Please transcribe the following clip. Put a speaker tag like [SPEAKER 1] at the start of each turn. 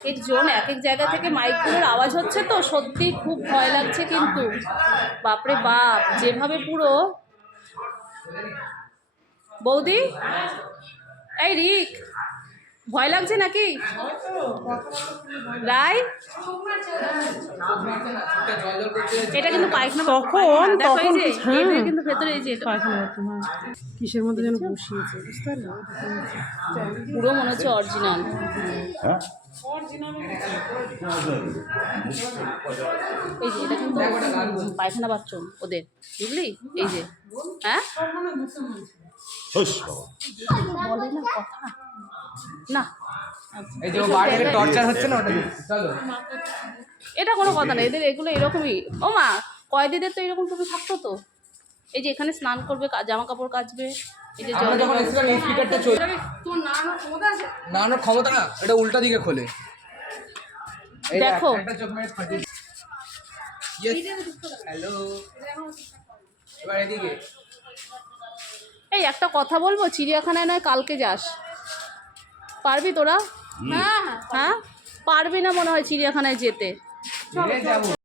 [SPEAKER 1] একজন এক এক জায়গা থেকে মাইকগুলোর আওয়াজ হচ্ছে তো সত্যি খুব ভয় লাগছে কিন্তু। বাপরে বাপ যেভাবে পুরো। বৌদি? এই রিক ভয় লাগছে নাকি? রায় এটা কিন্তু পায়খানা
[SPEAKER 2] তখন তখন হ্যাঁ।
[SPEAKER 1] এদের কিন্তু ভেতরে এই যে এটা।
[SPEAKER 2] পায়খানা করতাম, হ্যাঁ। কিসের মধ্যে যেন বসিয়েছে বুঝতে পারলে?
[SPEAKER 1] পুরো মনে হচ্ছে অরিজিনাল এই যে এটা কিন্তু পায়খানা বাথরুম ওদের বুঝলি? এই যে হ্যাঁ? বলে না কথা। না।
[SPEAKER 3] এই যে টর্চার হচ্ছে না ওটা? চলো।
[SPEAKER 1] এটা কোনো কথা না এদের এগুলো এরকমই। ও মা কয়েদিদের তো এরকম টুপি থাকতো তো। এই যে এখানে স্নান করবে জামা কাপড় কাচবে এই যে
[SPEAKER 3] আমরা
[SPEAKER 1] জল
[SPEAKER 3] যখন স্পিকারটা চল না না ক্ষমতা না এটা উল্টা দিকে খোলে। এই দেখো। হ্যালো এবার এদিকে।
[SPEAKER 1] এই একটা কথা বলব চিড়িয়াখানায় নয় কালকে যাস। পারবি তোরা? হ্যাঁ হ্যাঁ। পারবি না মনে হয় চিড়িয়াখানায় যেতে।
[SPEAKER 3] যাব।